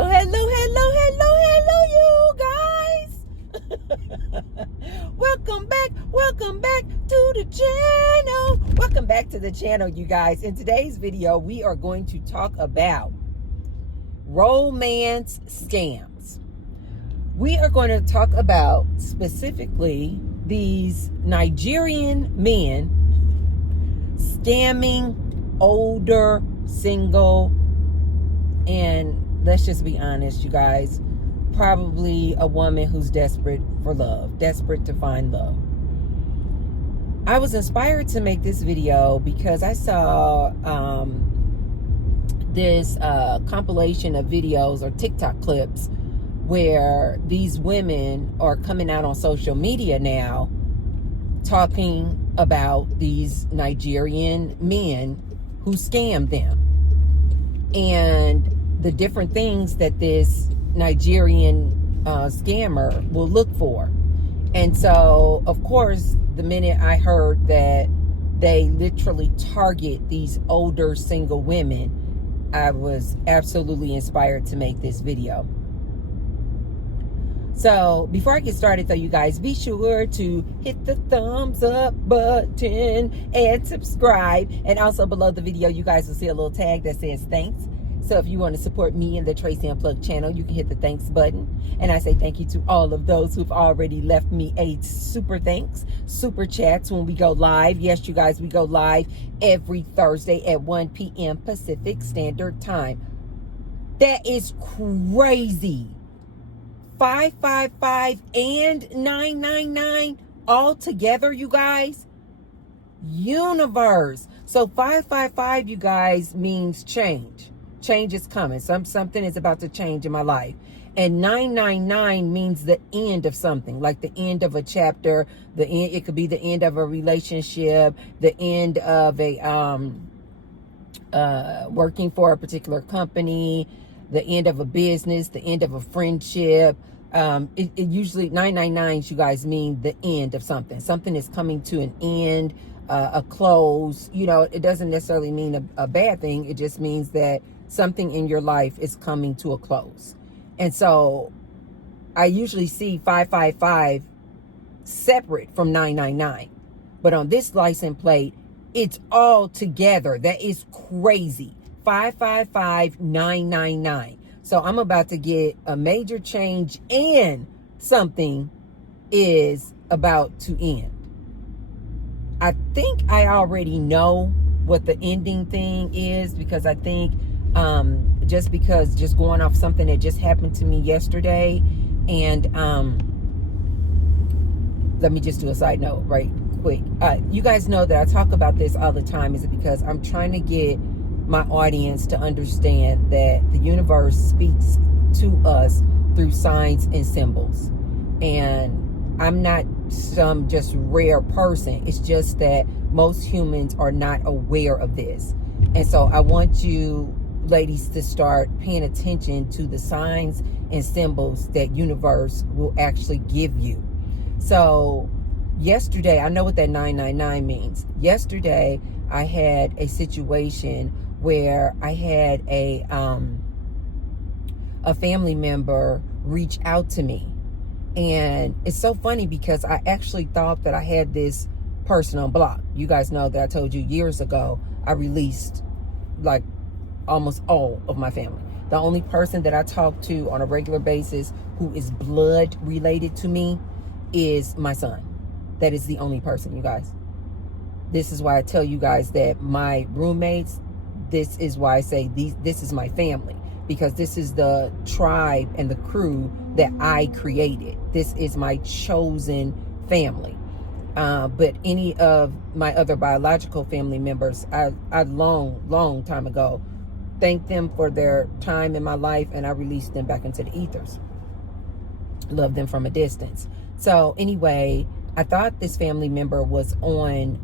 Hello, hello, hello, hello, hello, you guys. Welcome back to the channel. Welcome back to the channel, you guys. In today's video, we are going to talk about romance scams. We are going to talk about specifically these Nigerian men scamming older, single, and let's just be honest, you guys, probably a woman who's desperate for love, desperate to find love. I was inspired to make this video because I saw this compilation of videos or TikTok clips where these women are coming out on social media now talking about these Nigerian men who scam them and the different things that this Nigerian scammer will look for. And so, of course, the minute I heard that they literally target these older single women, I was absolutely inspired to make this video. So before I get started though, you guys, be sure to hit the thumbs up button and subscribe. And also below the video, you guys will see a little tag that says thanks. So if you want to support me and the Tracy Unplugged channel, you can hit the thanks button. And I say thank you to all of those who've already left me a super thanks, super chats when we go live. Yes, you guys, we go live every Thursday at 1 p.m. Pacific Standard Time. That is crazy. 555 and 999 all together, you guys. Universe. So 555, you guys, means change. Change is coming. Something is about to change in my life. And 999 means the end of something, like the end of a chapter. The end. It could be the end of a relationship, the end of a working for a particular company, the end of a business, the end of a friendship. It usually 999s, you guys, mean the end of something. Something is coming to an end, a close. You know, it doesn't necessarily mean a bad thing. It just means that something in your life is coming to a close. And so I usually see 555 separate from 999. But on this license plate, it's all together. That is crazy. 555 999. So I'm about to get a major change and something is about to end. I think I already know what the ending thing is, because I think just going off something that just happened to me yesterday. And let me just do a side note right quick. You guys know that I talk about this all the time. Is it because I'm trying to get my audience to understand that the universe speaks to us through signs and symbols. And I'm not some just rare person. It's just that most humans are not aware of this. And so I want you ladies to start paying attention to the signs and symbols that universe will actually give you. So yesterday, I know what that 999 means. Yesterday, I had a situation where I had a family member reach out to me. And it's so funny because I actually thought that I had this person on block. You guys know that I told you years ago, I released like almost all of my family. The only person that I talk to on a regular basis who is blood related to me is my son. That is the only person, you guys. This is why I tell you guys that my roommates, this is why I say this is my family, because this is the tribe and the crew that I created. This is my chosen family. But any of my other biological family members, I long time ago thanked them for their time in my life, and I released them back into the ethers. Love them from a distance. So anyway, I thought this family member was on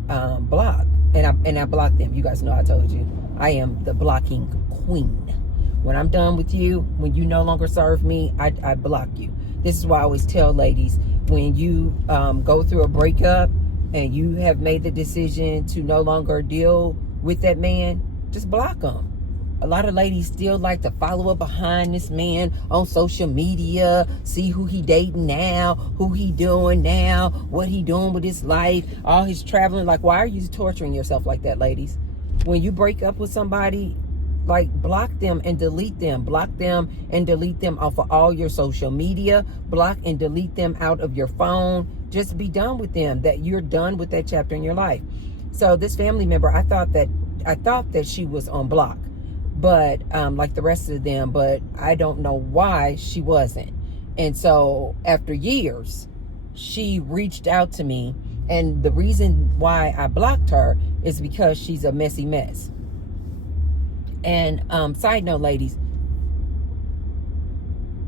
block, and I blocked them. You guys know I told you I am the blocking queen. When I'm done with you, when you no longer serve me, I block you. This is why I always tell ladies, when you go through a breakup and you have made the decision to no longer deal with that man, just block him. A lot of ladies still like to follow up behind this man on social media, see who he dating now, who he doing now, what he doing with his life, all his traveling. Like, why are you torturing yourself like that, ladies? When you break up with somebody, like, block them and delete them. Block them and delete them off of all your social media. Block and delete them out of your phone. Just be done with them. That you're done with that chapter in your life. So this family member, I thought that she was on block, but like the rest of them, but I don't know why she wasn't. And so after years, she reached out to me, and the reason why I blocked her is because she's a messy mess. And side note, ladies,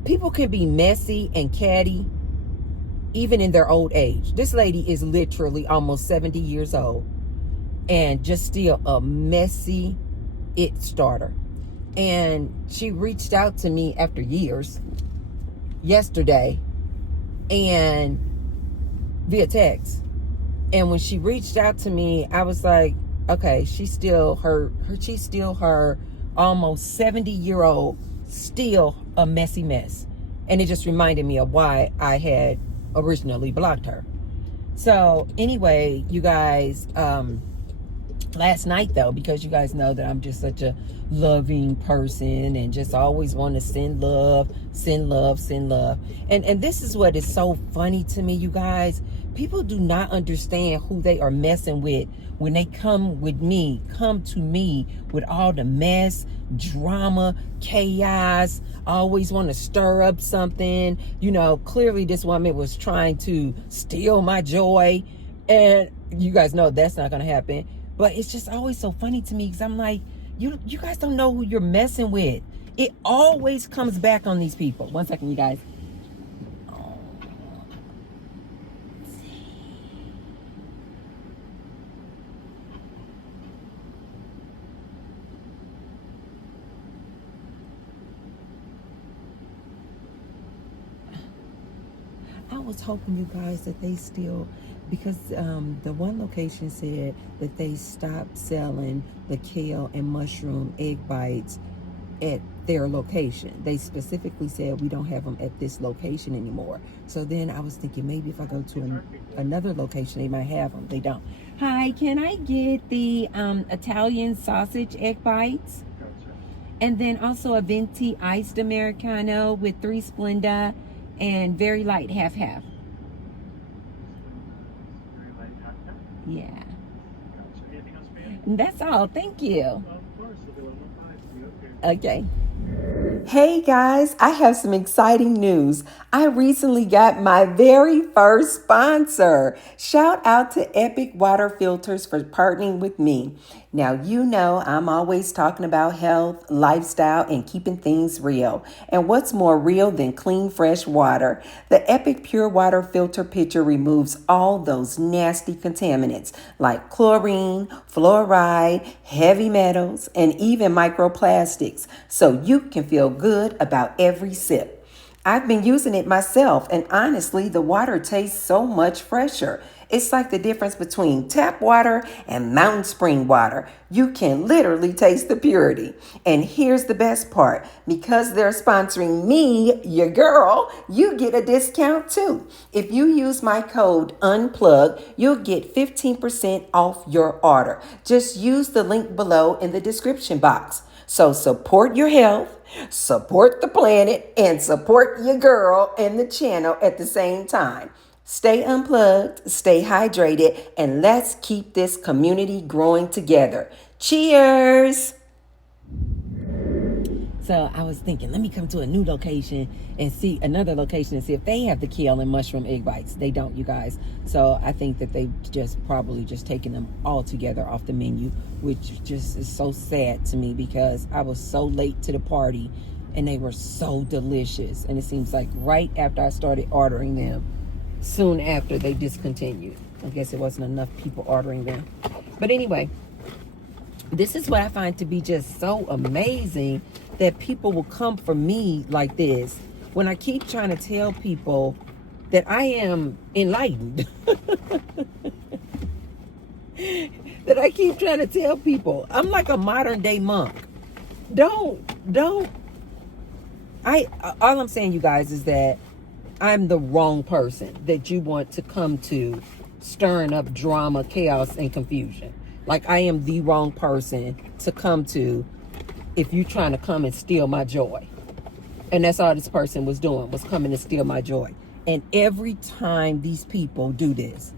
people can be messy and catty even in their old age. This lady is literally almost 70 years old and just still a messy it starter. And she reached out to me after years yesterday and via text. And when she reached out to me, I was like, okay, she's still her almost 70-year-old, still a messy mess. And it just reminded me of why I had originally blocked her. So anyway, you guys, last night though, because you guys know that I'm just such a loving person and just always want to send love. And this is what is so funny to me, you guys. People do not understand who they are messing with when they come to me with all the mess, drama, chaos, always want to stir up something. You know, clearly this woman was trying to steal my joy. And you guys know that's not going to happen. But it's just always so funny to me because I'm like, you guys don't know who you're messing with. It always comes back on these people. One second, you guys. I was hoping, you guys, that they still, because the one location said that they stopped selling the kale and mushroom egg bites at their location. They specifically said we don't have them at this location anymore. So then I was thinking maybe if I go to another location, they might have them. They don't. Hi, can I get the Italian sausage egg bites? And then also a venti iced Americano with 3 Splenda and very light half. Yeah. Anything else for you? That's all. Thank you. Of course. Okay. Hey guys, I have some exciting news. I recently got my very first sponsor. Shout out to Epic Water Filters for partnering with me. Now, you know I'm always talking about health, lifestyle, and keeping things real. And what's more real than clean, fresh water? The Epic Pure Water Filter Pitcher removes all those nasty contaminants like chlorine, fluoride, heavy metals, and even microplastics, so you can feel good about every sip. I've been using it myself, and honestly, the water tastes so much fresher. It's like the difference between tap water and mountain spring water. You can literally taste the purity. And here's the best part. Because they're sponsoring me, your girl, you get a discount too. If you use my code UNPLUGGED, you'll get 15% off your order. Just use the link below in the description box. So support your health, support the planet, and support your girl and the channel at the same time. Stay unplugged, stay hydrated, and let's keep this community growing together. Cheers! So I was thinking, let me come to a new location and see another location and see if they have the kale and mushroom egg bites. They don't, you guys. So I think that they've probably taken them all together off the menu, which just is so sad to me because I was so late to the party and they were so delicious. And it seems like right after I started ordering them, soon after they discontinued. I guess it wasn't enough people ordering them. But anyway, this is what I find to be just so amazing, that people will come for me like this when I keep trying to tell people that I am enlightened. That I keep trying to tell people I'm like a modern day monk. don't. All I'm saying, you guys, is that I'm the wrong person that you want to come to stirring up drama, chaos, and confusion. Like, I am the wrong person to come to if you're trying to come and steal my joy. And that's all this person was doing, was coming to steal my joy. And every time these people do this,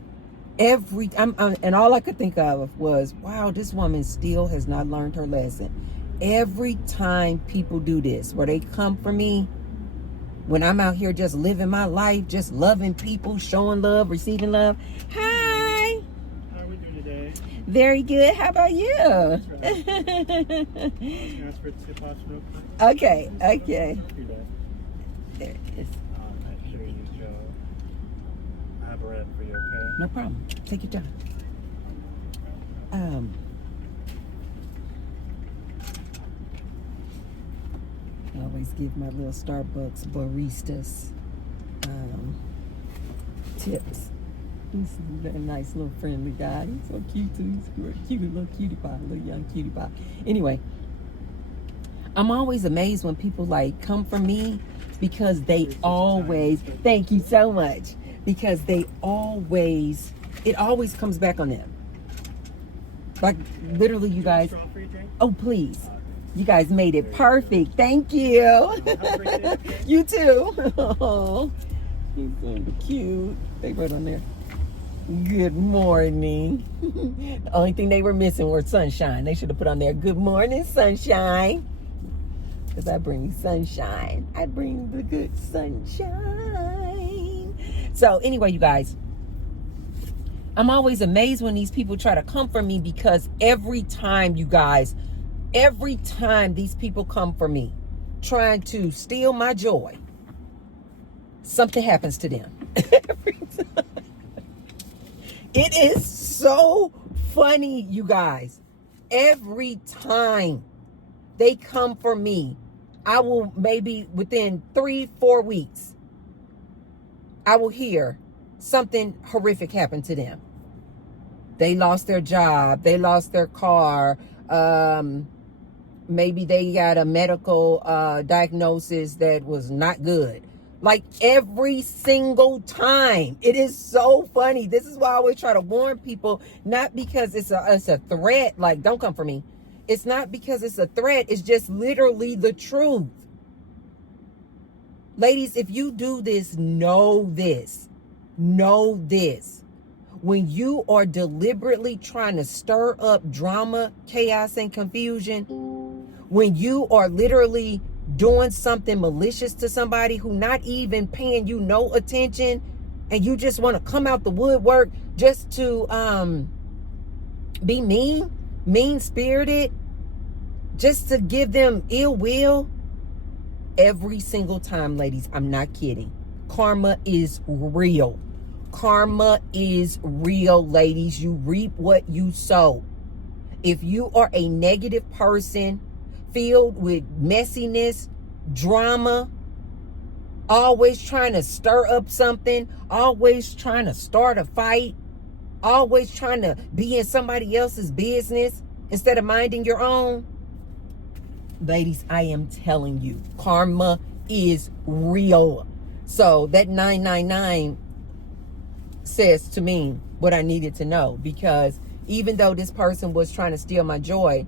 and all I could think of was, wow, this woman still has not learned her lesson. Every time people do this, where they come for me, when I'm out here just living my life, just loving people, showing love, receiving love. Hi. How are we doing today? Very good. How about you? That's right. Transfer to pot milk. Okay. There it is. I'm sure you, Joe. I have a rep for you, okay? No problem. Take your time. I always give my little Starbucks baristas tips. He's a very nice little friendly guy. He's so cute too. He's a cute little cutie pie, little young cutie pie. Anyway, I'm always amazed when people like come for me, because they always, thank you so much, because it always comes back on them. Like, literally, you guys, oh please. You guys made it perfect. Thank you. You too. Oh, he's so cute. They wrote on there, good morning. The only thing they were missing was sunshine. They should have put on there, good morning, sunshine. Because I bring sunshine. I bring the good sunshine. So anyway, you guys, I'm always amazed when these people try to comfort me, because every time, you guys, every time these people come for me trying to steal my joy, something happens to them. Every time. It is so funny, you guys. Every time they come for me, I will, maybe within 3-4 weeks, I will hear something horrific happen to them. They lost their job. They lost their car. Maybe they got a medical diagnosis that was not good. Like, every single time. It is so funny. This is why I always try to warn people, not because it's a threat, like, don't come for me. It's not because it's a threat. It's just literally the truth. Ladies, if you do this, know this. Know this. When you are deliberately trying to stir up drama, chaos, and confusion, when you are literally doing something malicious to somebody who not even paying you no attention, and you just want to come out the woodwork just to be mean-spirited, just to give them ill will, every single time, ladies, I'm not kidding. Karma is real. Karma is real, ladies. You reap what you sow. If you are a negative person, filled with messiness, drama, always trying to stir up something, always trying to start a fight, always trying to be in somebody else's business instead of minding your own, ladies, I am telling you, karma is real. So that 999 says to me what I needed to know, because even though this person was trying to steal my joy,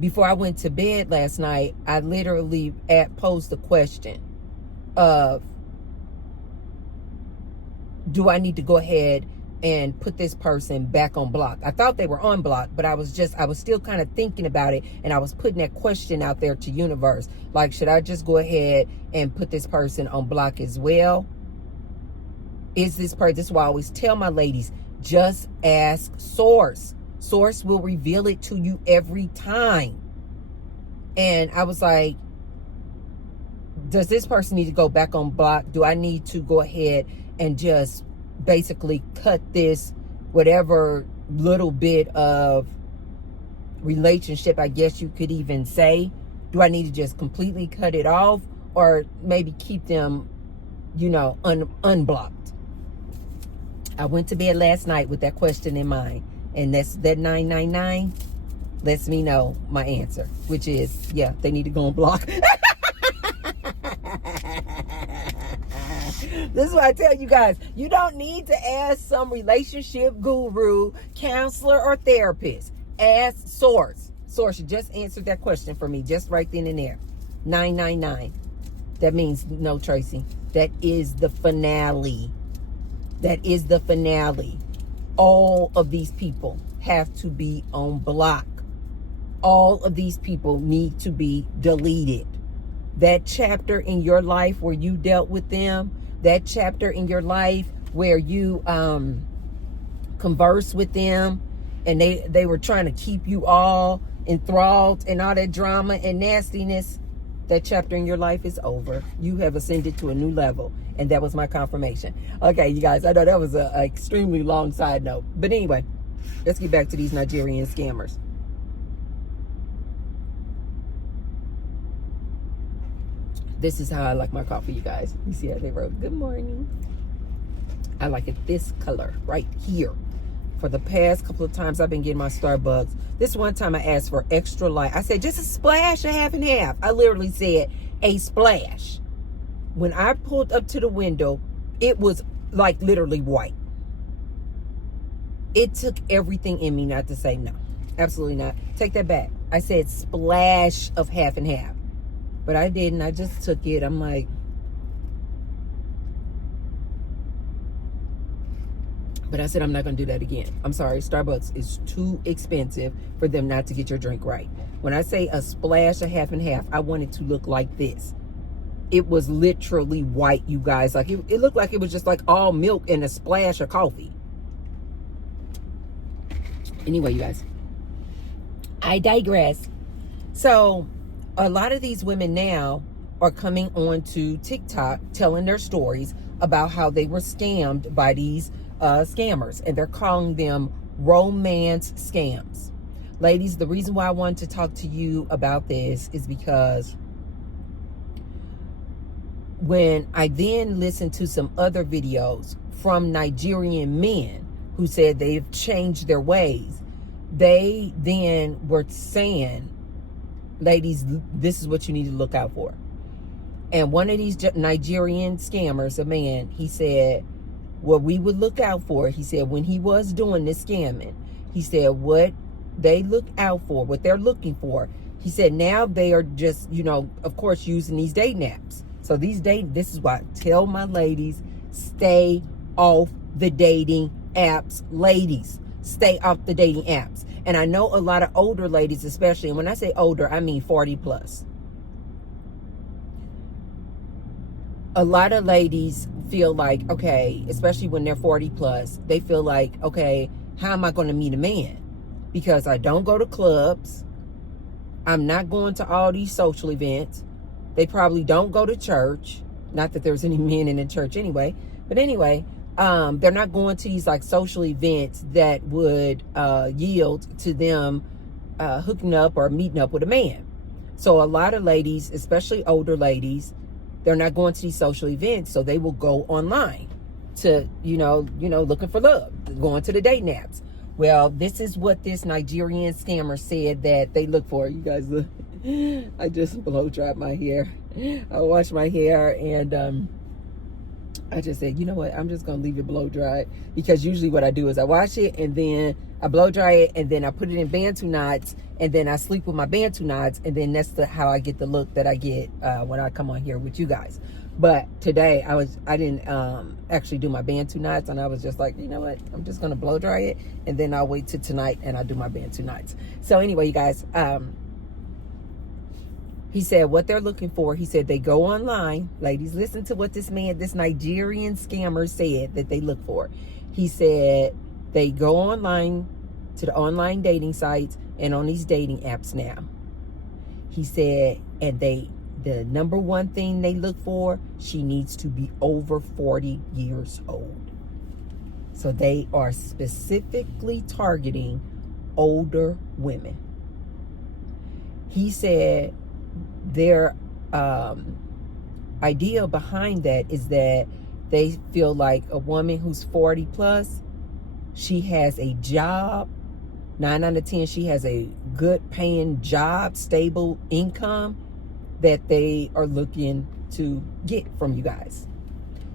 before I went to bed last night, I literally posed the question of, do I need to go ahead and put this person back on block? I thought they were on block, but I was still kind of thinking about it, and I was putting that question out there to universe. Like, should I just go ahead and put this person on block as well? Is this person, this is why I always tell my ladies, just ask source. Source will reveal it to you every time. And I was like, does this person need to go back on block? Do I need to go ahead and just basically cut this, whatever little bit of relationship, I guess you could even say? Do I need to just completely cut it off, or maybe keep them, unblocked? I went to bed last night with that question in mind. And that's that 999 lets me know my answer, which is, yeah, they need to go and block. This is what I tell you guys. You don't need to ask some relationship guru, counselor, or therapist. Ask Source. Source just answered that question for me just right then and there. 999. That means no, Tracy. That is the finale. That is the finale. All of these people have to be on block. All of these people need to be deleted. That chapter in your life where you dealt with them, that chapter in your life where you converse with them and they were trying to keep you all enthralled and all that drama and nastiness, that chapter in your life is over. You have ascended to a new level. And that was my confirmation. Okay, you guys, I know that was an extremely long side note. But anyway, let's get back to these Nigerian scammers. This is how I like my coffee, you guys. You see how they wrote, good morning. I like it this color right here. For the past couple of times I've been getting my Starbucks. This one time I asked for extra light. I said, just a splash, a half and half. I literally said a splash. When I pulled up to the window, it was like literally white. It took everything in me not to say no. Absolutely not. Take that back. I said splash of half and half. But I didn't. I just took it. I'm like, but I said, I'm not going to do that again. I'm sorry. Starbucks is too expensive for them not to get your drink right. When I say a splash, a half and half, I want it to look like this. It was literally white, you guys. Like it looked like it was just like all milk and a splash of coffee. Anyway, you guys, I digress. So a lot of these women now are coming onto TikTok telling their stories about how they were scammed by these scammers, and they're calling them romance scams. Ladies, the reason why I wanted to talk to you about this is because when I then listened to some other videos from Nigerian men who said they've changed their ways, they then were saying, ladies, this is what you need to look out for. And one of these Nigerian scammers, a man, he said, what we would look out for, he said, when he was doing this scamming, he said, what they look out for, what they're looking for, he said, now they are just, of course, using these dating apps. So this is why I tell my ladies, stay off the dating apps, ladies. Stay off the dating apps. And I know a lot of older ladies, especially, and when I say older, I mean 40 plus. A lot of ladies feel like, okay, especially when they're 40 plus, they feel like, okay, how am I going to meet a man? Because I don't go to clubs. I'm not going to all these social events. They probably don't go to church. Not that there's any men in the church anyway. But anyway, they're not going to these like social events that would yield to them hooking up or meeting up with a man. So a lot of ladies, especially older ladies, they're not going to these social events. So they will go online to, looking for love, going to the dating apps. Well, this is what this Nigerian scammer said that they look for. You guys look. I just blow dried my hair. I washed my hair and I just said, you know what? I'm just going to leave it blow dried, because usually what I do is I wash it and then I blow dry it and then I put it in Bantu knots and then I sleep with my Bantu knots, and then that's how I get the look that I get when I come on here with you guys. But today I didn't actually do my Bantu knots, and I was just like, you know what? I'm just going to blow dry it and then I'll wait till tonight and I'll do my Bantu knots. So anyway, you guys, he said what they're looking for. He said they go online. Ladies, listen to what this Nigerian scammer said that they look for. He said they go online to the online dating sites and on these dating apps now. He said, and the number one thing they look for, she needs to be over 40 years old. So they are specifically targeting older women. He said their idea behind that is that they feel like a woman who's 40 plus, she has a job, 9 out of 10, she has a good paying job, stable income that they are looking to get from you guys.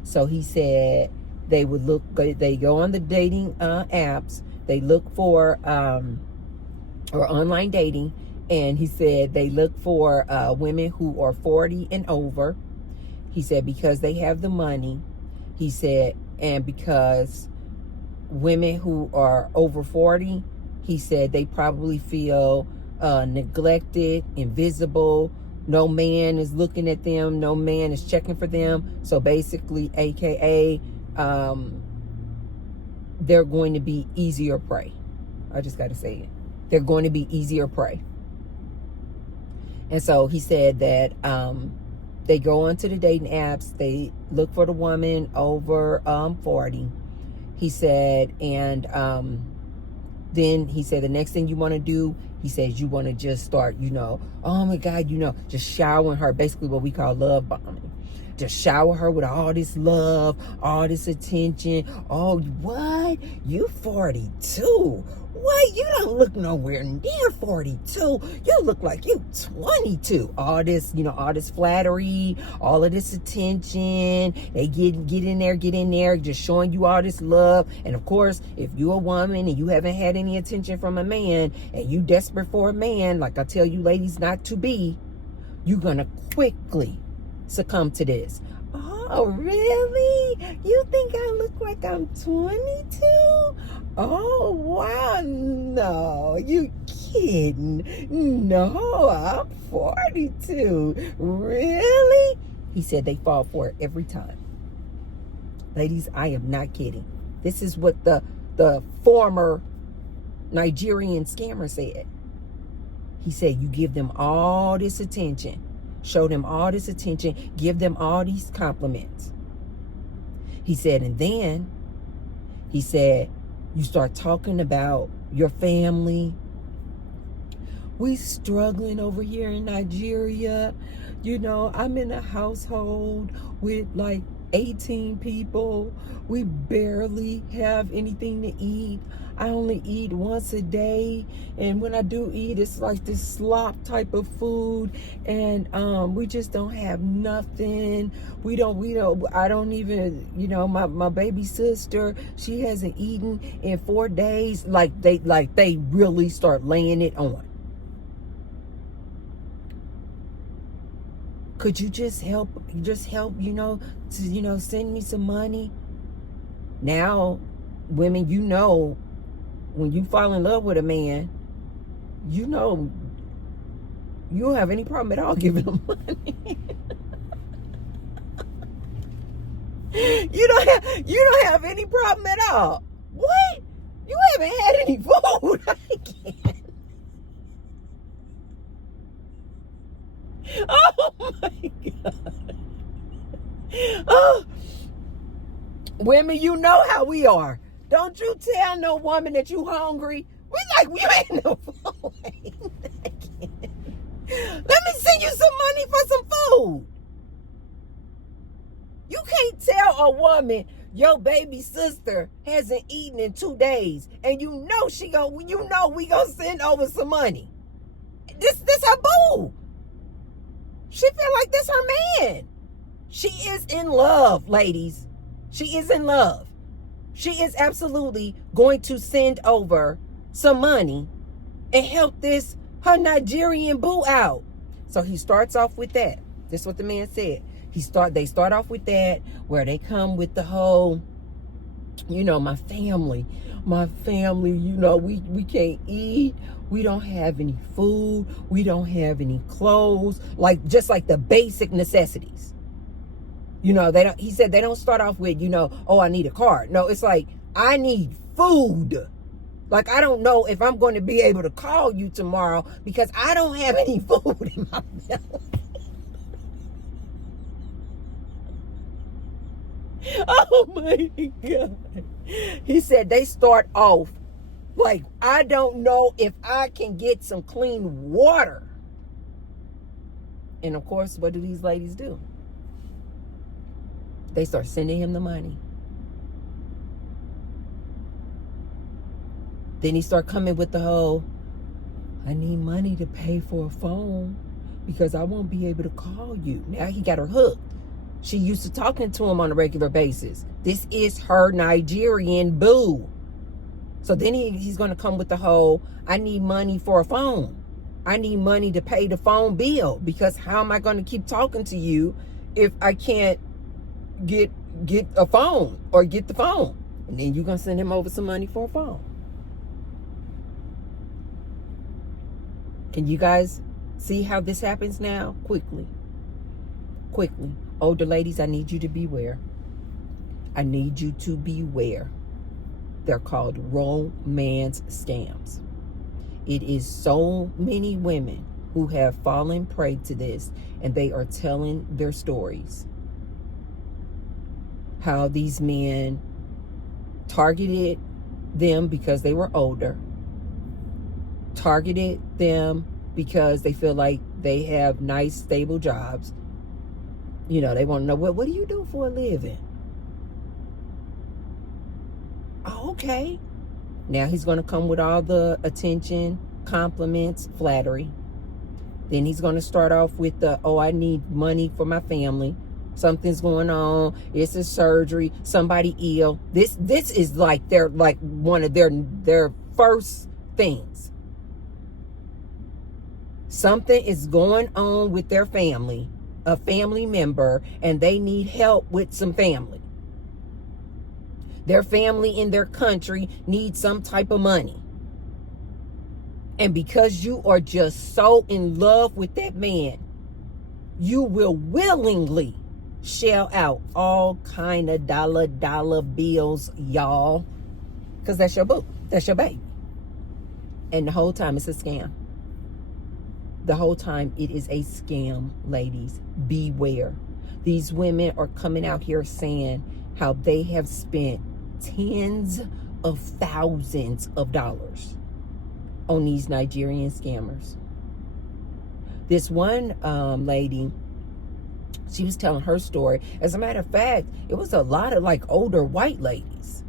So he said they go on the dating apps, they look for, or online dating, and he said they look for women who are 40 and over. He said because they have the money. He said, and because women who are over 40, he said they probably feel neglected, invisible. No man is looking at them. No man is checking for them. So basically, AKA, they're going to be easier prey. I just got to say it. They're going to be easier prey. And so he said that they go onto the dating apps. They look for the woman over 40. He said, and then he said the next thing you want to do, he says you want to just start, oh my God, just showering her, basically what we call love bombing. Just shower her with all this love, all this attention. Oh, what? You 42. What? You don't look nowhere near 42. You look like you 22. All this, all this flattery, all of this attention. They get in there, just showing you all this love. And of course, if you're a woman and you haven't had any attention from a man and you desperate for a man, like I tell you ladies not to be, you're going to quickly succumb to this. Oh, really? You think I look like I'm 22? Oh, wow. No, you kidding. No, I'm 42. Really? He said they fall for it every time. Ladies, I am not kidding. This is what the former Nigerian scammer said. He said you give them all this attention. Show them all this attention. Give them all these compliments. He said, and then he said, you start talking about your family. We struggling over here in Nigeria. I'm in a household with like 18 people. We barely have anything to eat. I only eat once a day, and when I do eat, it's like this slop type of food, and we just don't have nothing. I don't even, my baby sister, she hasn't eaten in 4 days. Like they really start laying it on. Could you just help, to, send me some money? Now, women, when you fall in love with a man, you don't have any problem at all giving him money. You don't have any problem at all. What? You haven't had any food. I can't. Oh my God. Oh, women, you know how we are. Don't you tell no woman that you hungry. We like, you ain't no food. Let me send you some money for some food. You can't tell a woman your baby sister hasn't eaten in 2 days, and we gonna send over some money. This her boo. She feel like this her man. She is in love, ladies. She is in love. She is absolutely going to send over some money and help her Nigerian boo out. So he starts off with that. This is what the man said. They start off with that, where they come with the whole, my family, we can't eat. We don't have any food. We don't have any clothes. Just like the basic necessities. He said they don't start off with, oh, I need a car. No, it's like, I need food. Like, I don't know if I'm going to be able to call you tomorrow because I don't have any food in my belly. Oh my God. He said they start off like, I don't know if I can get some clean water. And of course, what do these ladies do? They start sending him the money. Then he start coming with the whole, I need money to pay for a phone because I won't be able to call you. Now he got her hooked. She used to talking to him on a regular basis. This is her Nigerian boo. So then he's going to come with the whole, I need money for a phone. I need money to pay the phone bill, because how am I going to keep talking to you if I can't get a phone or get the phone? And then you're going to send him over some money for a phone. Can you guys see how this happens now? Quickly. Older ladies, I need you to beware. I need you to beware. They're called romance scams. It is so many women who have fallen prey to this, and they are telling their stories. How these men targeted them because they were older, targeted them because they feel like they have nice, stable jobs. You know, they want to know, what do you do for a living? Oh, okay. Now he's going to come with all the attention, compliments, flattery. Then he's going to start off with the, oh, I need money for my family. Something's going on. It's a surgery. Somebody ill. This is like one of their first things. Something is going on with their family, a family member, and they need help with some family. Their family in their country needs some type of money. And because you are just so in love with that man, you will willingly shell out all kind of dollar bills, y'all. Because that's your boo. That's your baby. And the whole time it's a scam. The whole time it is a scam, ladies. Beware. These women are coming out here saying how they have spent tens of thousands of dollars on these Nigerian scammers. This one lady, she was telling her story. As a matter of fact, it was a lot of like older white ladies.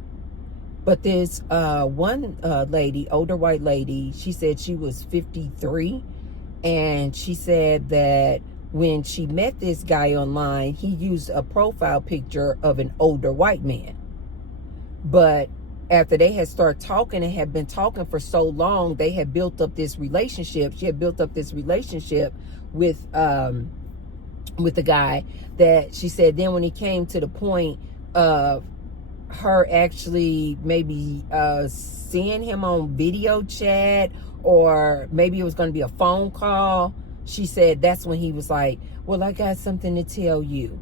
But this one lady, older white lady, she said she was 53. And she said that when she met this guy online, he used a profile picture of an older white man. But after they had started talking and had been talking for so long, they had built up this relationship. She had built up this relationship with the guy, that she said then when he came to the point of her actually maybe seeing him on video chat, or maybe it was going to be a phone call, she said that's when he was like, well, I got something to tell you.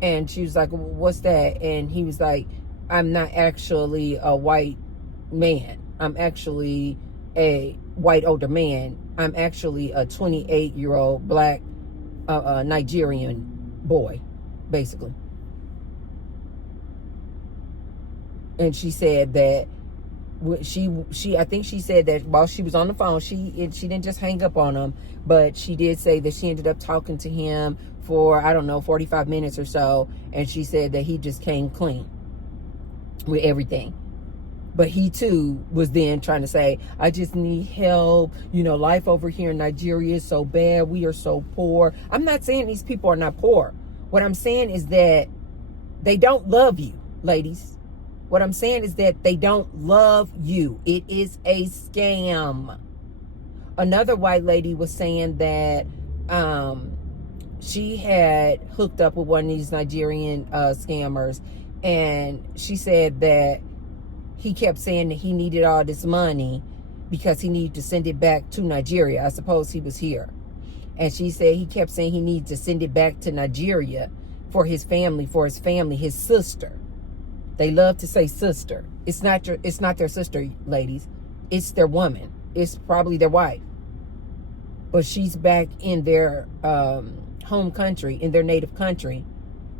And she was like, what's that? And he was like, I'm not actually a white man. I'm actually a white older man. I'm actually a 28-year-old black Nigerian boy, basically. And she said that she I think she said that while she was on the phone, she didn't just hang up on him, but she did say that she ended up talking to him for, I don't know, 45 minutes or so, and she said that he just came clean with everything. But he too was then trying to say, I just need help. You know, life over here in Nigeria is so bad. We are so poor. I'm not saying these people are not poor. What I'm saying is that they don't love you, ladies. What I'm saying is that they don't love you. It is a scam. Another white lady was saying that she had hooked up with one of these Nigerian scammers, and she said that he kept saying that he needed all this money because he needed to send it back to Nigeria. I suppose he was here. And she said he kept saying he needed to send it back to Nigeria for his family, his sister. They love to say sister. It's not their sister, ladies. It's their woman. It's probably their wife. But she's back in their home country, in their native country.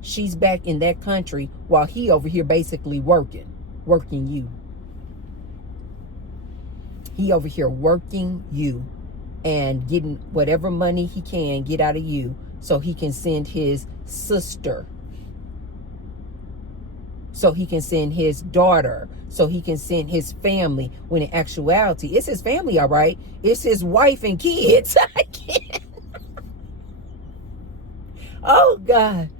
She's back in that country while he over here basically working you. He over here working you and getting whatever money he can get out of you so he can send his sister. so he can send his daughter, so he can send his family, when in actuality, it's his family, all right. It's his wife and kids. I can't. Oh, God.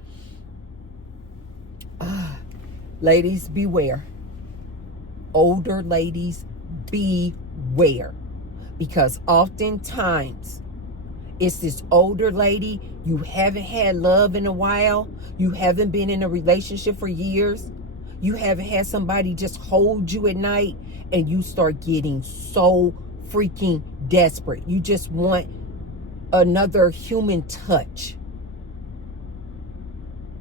Ladies, beware. Older ladies, beware. Because oftentimes, it's this older lady, you haven't had love in a while, you haven't been in a relationship for years, you haven't had somebody just hold you at night, and you start getting so freaking desperate. You just want another human touch.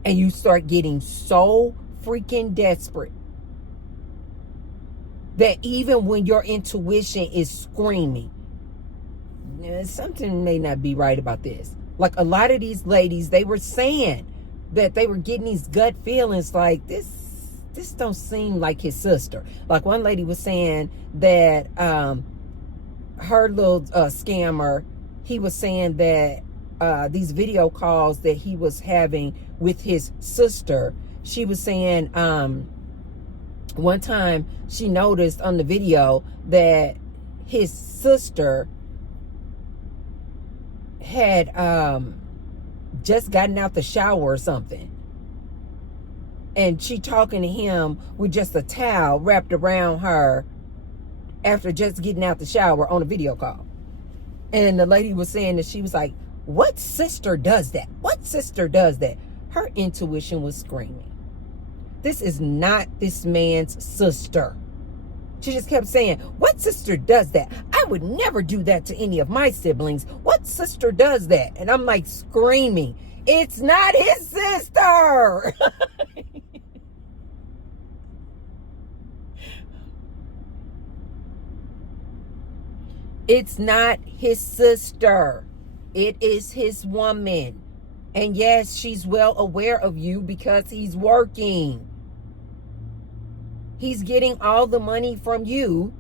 And you start getting so freaking desperate that even when your intuition is screaming, something may not be right about this. Like a lot of these ladies, they were saying that they were getting these gut feelings like this don't seem like his sister. Like one lady was saying that her little scammer, he was saying that these video calls that he was having with his sister, she was saying one time she noticed on the video that his sister had just gotten out the shower or something, and she talking to him with just a towel wrapped around her after just getting out the shower on a video call. And the lady was saying that she was like, what sister does that? What sister does that? Her intuition was screaming, this is not this man's sister. She just kept saying, what sister does that? I would never do that to any of my siblings. What sister does that? And I'm like screaming, it's not his sister. It's not his sister. It is his woman. And yes, she's well aware of you because he's working. He's getting all the money from you,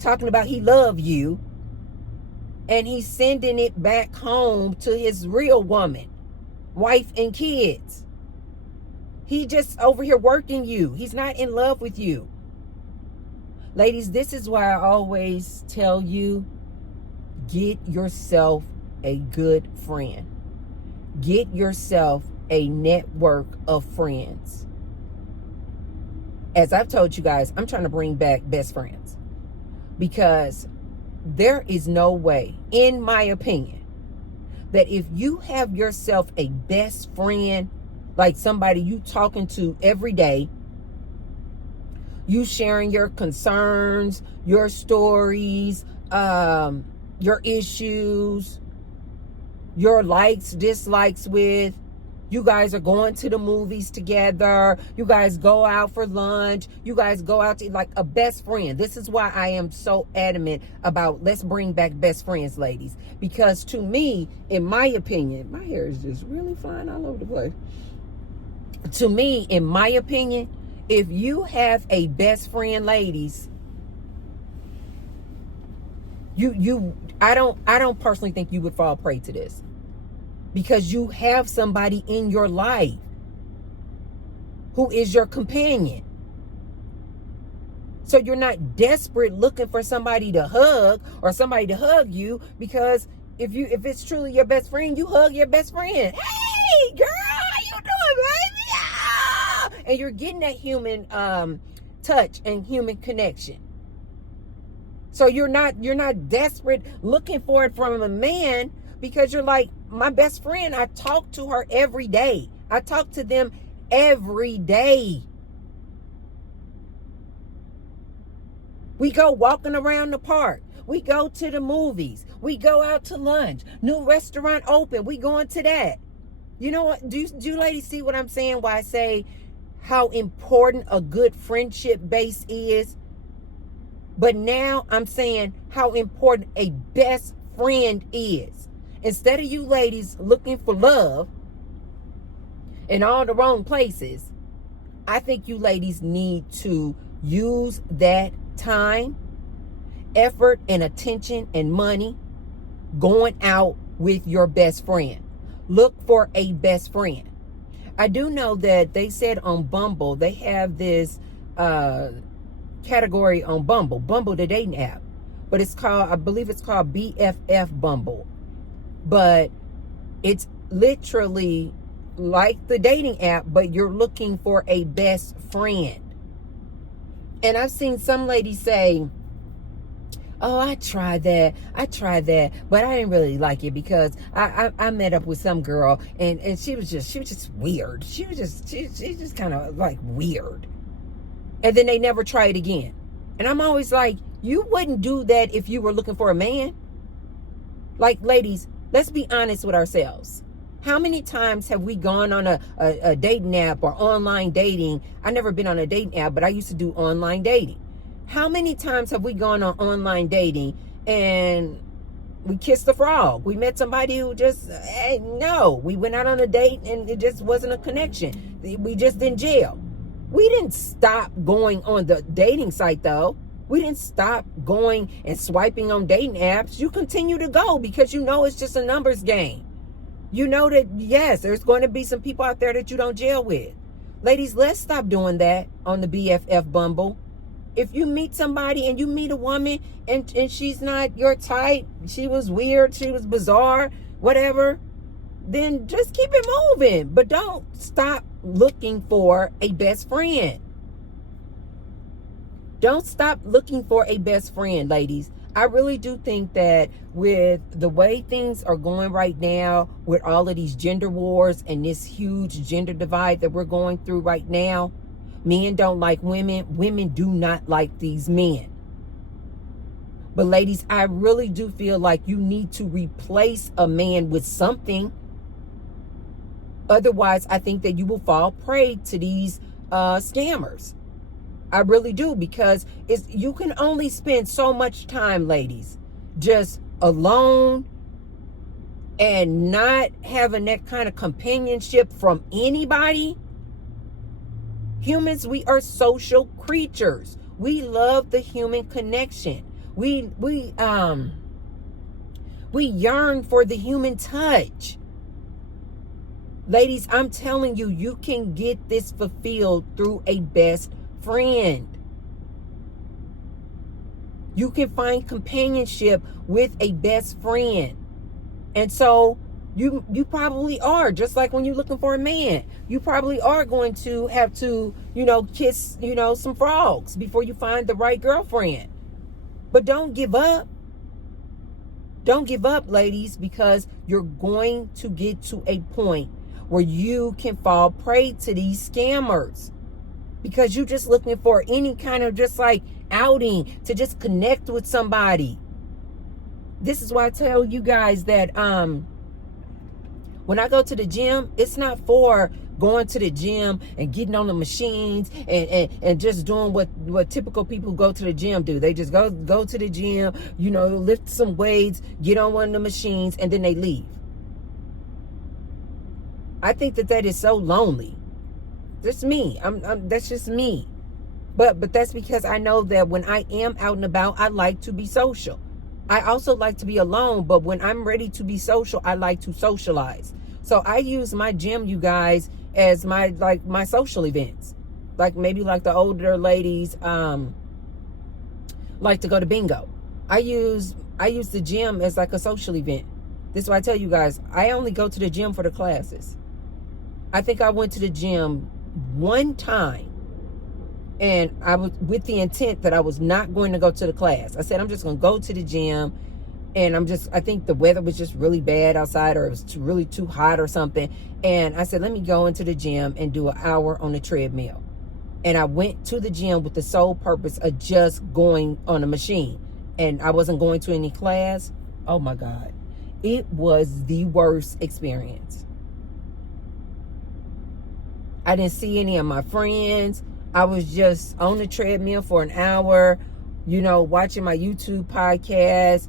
talking about he loves you, and he's sending it back home to his real woman, wife and kids. He just over here working you. He's not in love with you. Ladies, this is why I always tell you, get yourself a good friend. Get yourself a network of friends. As I've told you guys, I'm trying to bring back best friends, because there is no way, in my opinion, that if you have yourself a best friend, like somebody you talking to every day, you sharing your concerns, your stories, your issues, your likes, dislikes with, you guys are going to the movies together, you guys go out for lunch, you guys go out to eat, like a best friend. This is why I am so adamant about let's bring back best friends, ladies. Because to me, in my opinion, my hair is just really flying all over the place. To me, in my opinion, if you have a best friend, ladies, I don't personally think you would fall prey to this, because you have somebody in your life who is your companion. So you're not desperate looking for somebody to hug or somebody to hug you, because if it's truly your best friend, you hug your best friend. Hey girl, how you doing, baby? Ah! And you're getting that human touch and human connection. So you're not desperate looking for it from a man, because you're like, my best friend, I talk to her every day. I talk to them every day. We go walking around the park. We go to the movies. We go out to lunch. New restaurant open. We going to that. You know what? Do you ladies see what I'm saying? Why I say how important a good friendship base is? But now I'm saying how important a best friend is. Instead of you ladies looking for love in all the wrong places, I think you ladies need to use that time, effort, and attention and money going out with your best friend. Look for a best friend. I do know that they said on Bumble, they have this category on Bumble, the dating app. But it's called, I believe it's called BFF Bumble. But it's literally like the dating app, but you're looking for a best friend. And I've seen some ladies say, oh, I tried that, but I didn't really like it because I met up with some girl and she was just weird. She just kind of like weird. And then they never try it again. And I'm always like, you wouldn't do that if you were looking for a man. Like, ladies, let's be honest with ourselves. How many times have we gone on a dating app or online dating? I've never been on a dating app, but I used to do online dating. How many times have we gone on online dating and we kissed the frog? We met somebody who just, no. We went out on a date and it just wasn't a connection. We just in jail. We didn't stop going on the dating site, though. We didn't stop going and swiping on dating apps. You continue to go because you know it's just a numbers game. You know that, yes, there's going to be some people out there that you don't gel with. Ladies, let's stop doing that on the BFF Bumble. If you meet somebody and you meet a woman and she's not your type, she was weird, she was bizarre, whatever, then just keep it moving. But don't stop looking for a best friend. Don't stop looking for a best friend, ladies. I really do think that with the way things are going right now, with all of these gender wars and this huge gender divide that we're going through right now, men don't like women. Women do not like these men. But ladies, I really do feel like you need to replace a man with something. Otherwise, I think that you will fall prey to these scammers. I really do, because you can only spend so much time, ladies, just alone and not having that kind of companionship from anybody. Humans, we are social creatures. We love the human connection. We yearn for the human touch. Ladies, I'm telling you, you can get this fulfilled through a best friend. You can find companionship with a best friend. And so you probably are, just like when you're looking for a man, you probably are going to have to, kiss, some frogs before you find the right girlfriend. But don't give up. Don't give up, ladies, because you're going to get to a point where you can fall prey to these scammers. Because you're just looking for any kind of just like outing to just connect with somebody. This is why I tell you guys that when I go to the gym, it's not for going to the gym and getting on the machines and just doing what typical people who go to the gym do. They just go to the gym, lift some weights, get on one of the machines, and then they leave. I think that is so lonely. That's me. That's just me. But that's because I know that when I am out and about, I like to be social. I also like to be alone, but when I'm ready to be social, I like to socialize. So I use my gym, you guys, as my social events. Like maybe like the older ladies like to go to bingo. I use the gym as like a social event. This is why I tell you guys, I only go to the gym for the classes. I think I went to the gym one time, and I was with the intent that I was not going to go to the class. I said, I'm just going to go to the gym, and I think the weather was just really bad outside, or it was really too hot or something. And I said, let me go into the gym and do an hour on the treadmill. And I went to the gym with the sole purpose of just going on a machine. And I wasn't going to any class. Oh my God. It was the worst experience. I didn't see any of my friends. I was just on the treadmill for an hour, watching my YouTube podcast.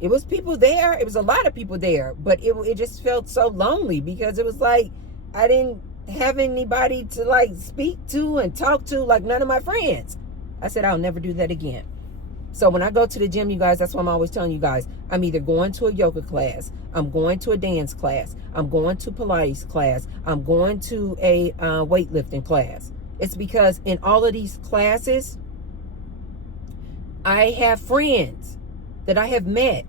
It was people there. It was a lot of people there, but it just felt so lonely because it was like I didn't have anybody to like speak to and talk to, like none of my friends. I said, I'll never do that again. So when I go to the gym, you guys, that's what I'm always telling you guys. I'm either going to a yoga class, I'm going to a dance class, I'm going to Pilates class, I'm going to a weightlifting class. It's because in all of these classes, I have friends that I have met,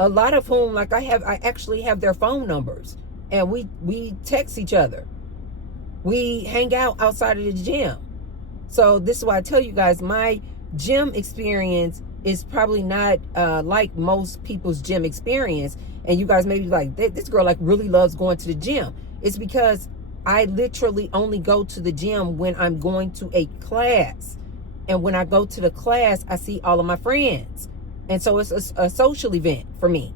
a lot of whom, like I actually have their phone numbers, and we text each other. We hang out outside of the gym. So this is why I tell you guys, my gym experience is probably not like most people's gym experience. And you guys may be like, this girl like really loves going to the gym. It's because I literally only go to the gym when I'm going to a class. And when I go to the class, I see all of my friends. And so it's a social event for me.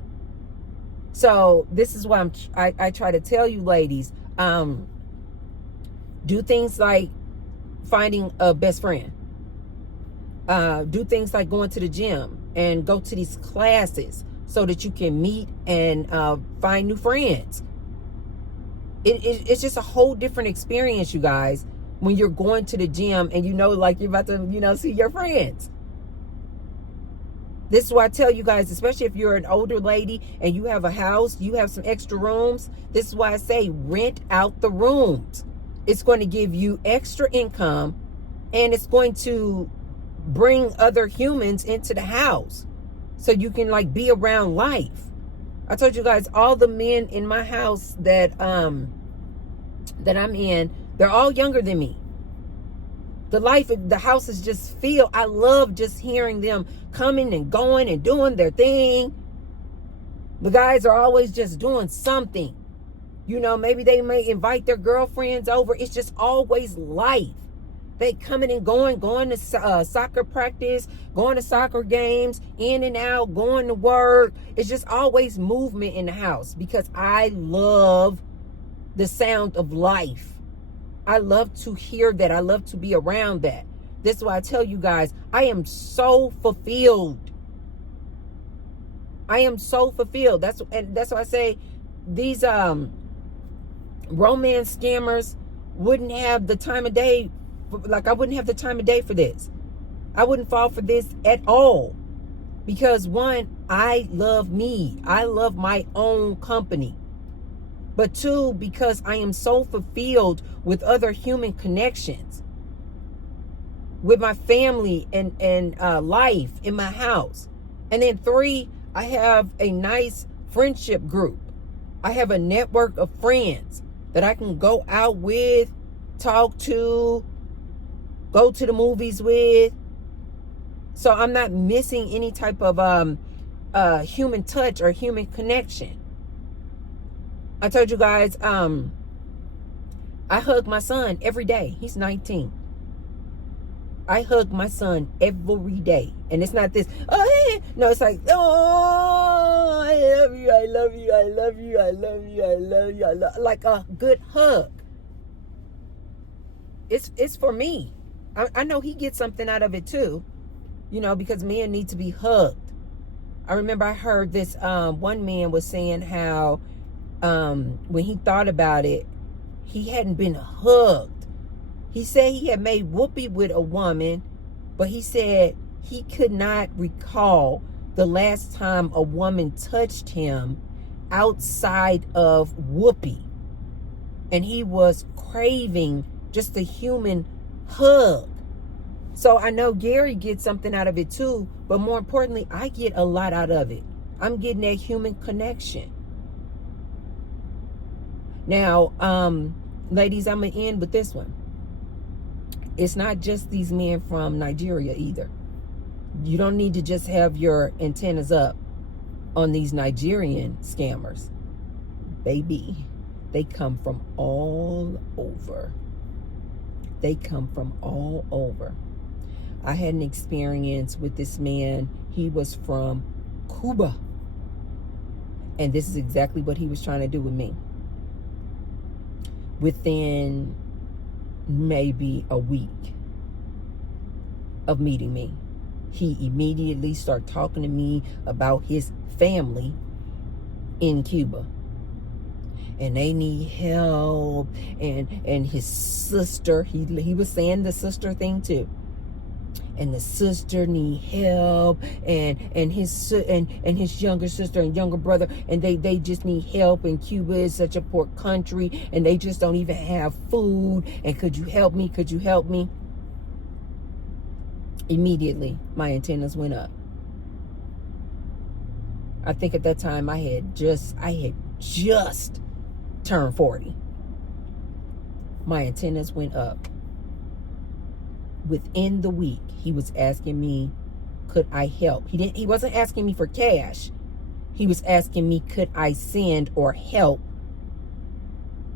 So this is why I try to tell you ladies, do things like finding a best friend. Do things like going to the gym and go to these classes so that you can meet and find new friends. It's just a whole different experience, you guys, when you're going to the gym and you know, like you're about to, see your friends. This is why I tell you guys, especially if you're an older lady and you have a house, you have some extra rooms. This is why I say rent out the rooms. It's going to give you extra income, and it's going to bring other humans into the house so you can like be around life. I told you guys, all the men in my house that I'm in, they're all younger than me. The house is just filled. I love just hearing them coming and going and doing their thing. The guys are always just doing something. Maybe they may invite their girlfriends over. It's just always life. They coming and going to soccer practice, going to soccer games, in and out, going to work. It's just always movement in the house because I love the sound of life. I love to hear that. I love to be around that. This is why I tell you guys, I am so fulfilled. I am so fulfilled. That's why I say these romance scammers wouldn't have the time of day. I wouldn't have the time of day for this. I wouldn't fall for this at all. Because one, I love me. I love my own company. But two, because I am so fulfilled with other human connections, with my family and life in my house. And then three, I have a nice friendship group. I have a network of friends that I can go out with, talk to, go to the movies with. So I'm not missing any type of human touch or human connection. I told you guys, I hug my son every day. He's 19. I hug my son every day. And it's not this, oh, hey. No, it's like, oh, I love you, I love you, I love you, I love you, I love you, I love you. Like a good hug. It's for me. I know he gets something out of it too, because men need to be hugged. I remember I heard this, one man was saying how, when he thought about it, he hadn't been hugged. He said he had made whoopee with a woman, but he said he could not recall the last time a woman touched him outside of whoopee. And he was craving just a human hug. So I know Gary gets something out of it too, but more importantly, I get a lot out of it. I'm getting that human connection. Now, ladies, I'm going to end with this one. It's not just these men from Nigeria either. You don't need to just have your antennas up on these Nigerian scammers. Baby, they come from all over. They come from all over. I had an experience with this man. He was from Cuba. And this is exactly what he was trying to do with me. Within maybe a week of meeting me, he immediately started talking to me about his family in Cuba. And they need help. And his sister, he was saying the sister thing too. and the sister need help, and his younger sister and younger brother, and they just need help, and Cuba is such a poor country, and they just don't even have food, and could you help me? Could you help me? Immediately, my antennas went up. I think at that time I had just turned 40. My antennas went up. Within the week, he was asking me, could I help? He wasn't asking me for cash. He was asking me, could I send or help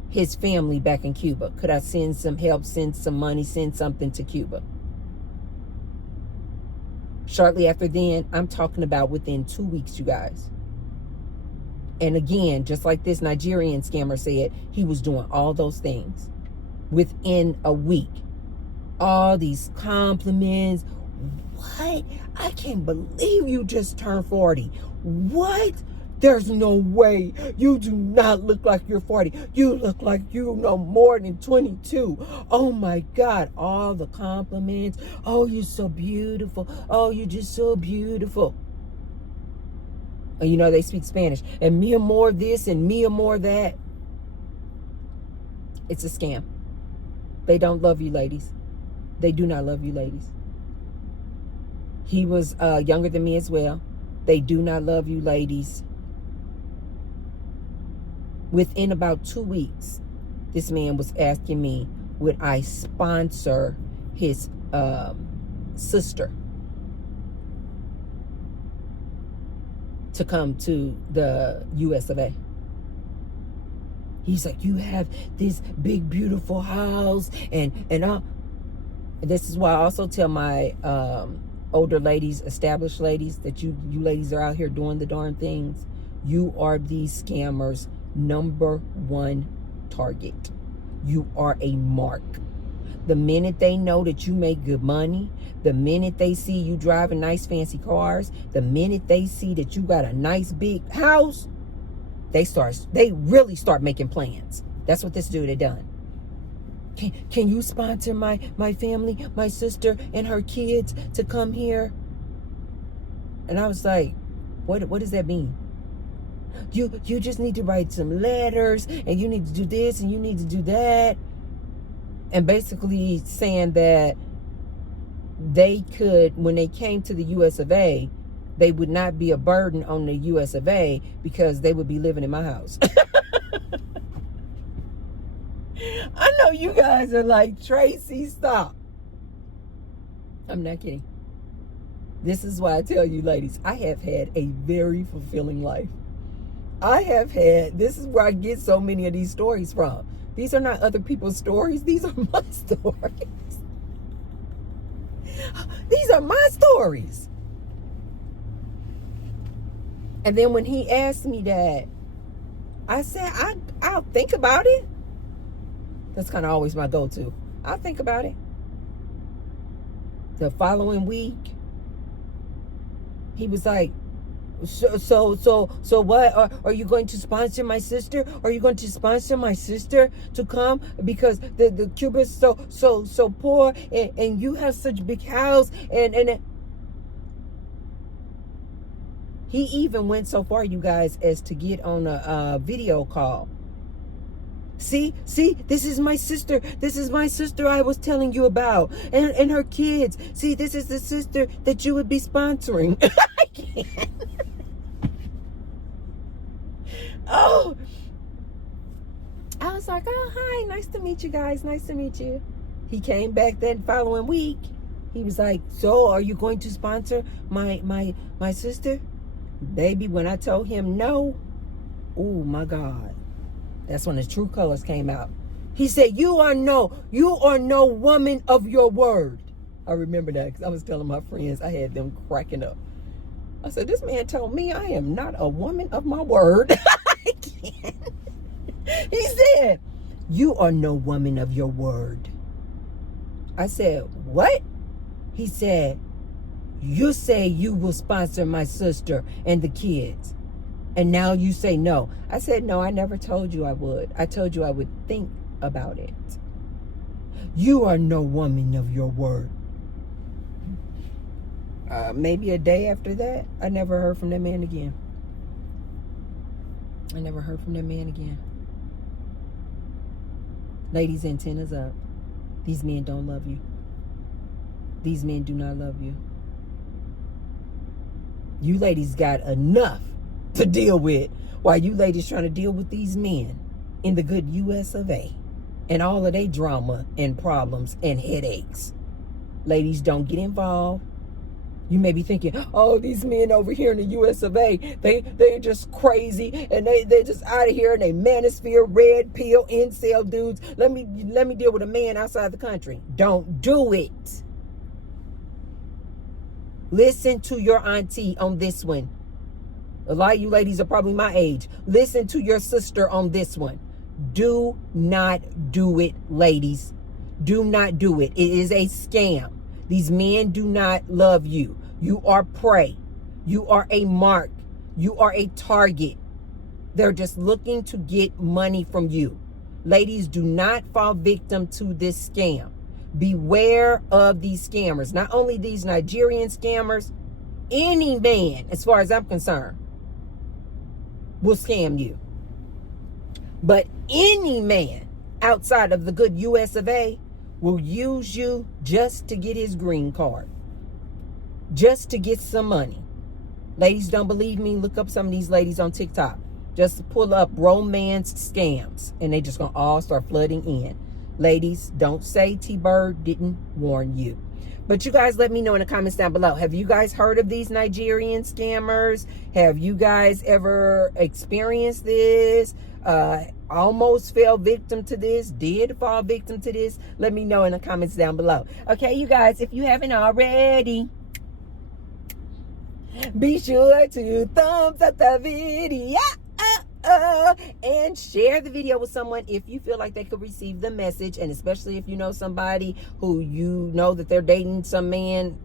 his family back in Cuba? Could I send some help, send some money, send something to Cuba? Shortly after then, I'm talking about within 2 weeks, you guys. And again, just like this Nigerian scammer said, he was doing all those things within a week. All these compliments. What? I can't believe you just turned 40. What? There's no way. You do not look like you're 40. You look like you know more than 22. Oh my God. All the compliments. Oh, you're so beautiful. Oh, you're just so beautiful. And you know, they speak Spanish. And me more this and me more that. It's a scam. They don't love you, ladies. They do not love you, ladies. He was younger than me as well. They do not love you, ladies. Within about 2 weeks, this man was asking me, would I sponsor his sister to come to the US of A. He's like, you have this big, beautiful house. And this is why I also tell my older ladies, established ladies, that you ladies are out here doing the darn things. You are these scammers' #1 target. You are a mark. The minute they know that you make good money, the minute they see you driving nice fancy cars, the minute they see that you got a nice big house, they really start making plans. That's what this dude had done. Can you sponsor my family, my sister and her kids to come here? And I was like, what does that mean? You just need to write some letters, and you need to do this, and you need to do that. And basically saying that they could, when they came to the US of A, they would not be a burden on the US of A because they would be living in my house. I know you guys are like, Tracy, stop. I'm not kidding. This is why I tell you, ladies, I have had a very fulfilling life. This is where I get so many of these stories from. These are not other people's stories. These are my stories. These are my stories. And then when he asked me that, I said, I'll think about it. That's kind of always my go-to. I'll think about it. The following week, he was like, so what? Are you going to sponsor my sister? Are you going to sponsor my sister to come? Because the Cuba's so poor, and you have such a big house, and he even went so far, you guys, as to get on a video call. See, this is my sister. This is my sister I was telling you about, and her kids. See, this is the sister that you would be sponsoring. I can't. Oh, I was like, oh, hi, nice to meet you guys. Nice to meet you. He came back that following week. He was like, so are you going to sponsor my sister? Baby, when I told him no, oh my God. That's when his true colors came out. He said, you are no woman of your word. I remember that because I was telling my friends, I had them cracking up. I said, this man told me I am not a woman of my word. I can't. He said, you are no woman of your word. I said, what? He said, you say you will sponsor my sister and the kids, and now you say no. I said, no, I never told you I would. I told you I would think about it. You are no woman of your word. maybe a day after that, I never heard from that man again. I never heard from that man again. Ladies, antennas up. These men don't love you. These men do not love you. You ladies got enough to deal with while you ladies trying to deal with these men in the good US of A and all of their drama and problems and headaches. Ladies, don't get involved. You may be thinking, oh, these men over here in the US of A, they're just crazy and they're just out of here and they manosphere, red pill, incel dudes. Let me deal with a man outside the country. Don't do it. Listen to your auntie on this one. A lot of you ladies are probably my age. Listen to your sister on this one. Do not do it, ladies. Do not do it. It is a scam. These men do not love you. You are prey. You are a mark. You are a target. They're just looking to get money from you. Ladies, do not fall victim to this scam. Beware of these scammers. Not only these Nigerian scammers, any man, as far as I'm concerned, will scam you. But any man outside of the good US of A will use you just to get his green card, just to get some money. Ladies, don't believe me? Look up some of these ladies on TikTok. Just pull up romance scams, and they just gonna all start flooding in. Ladies, don't say T-Bird didn't warn you. But you guys let me know in the comments down below. Have you guys heard of these Nigerian scammers? Have you guys ever experienced this? Almost fell victim to this? Did fall victim to this? Let me know in the comments down below. Okay, you guys, if you haven't already, be sure to thumbs up the video. And share the video with someone if you feel like they could receive the message, and especially if you know somebody who you know that they're dating some man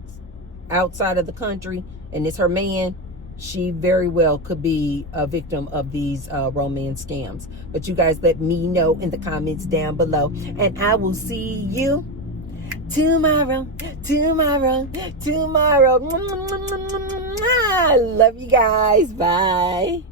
outside of the country and it's her man. She very well could be a victim of these romance scams. But you guys let me know in the comments down below, and I will see you tomorrow. I love you guys. Bye.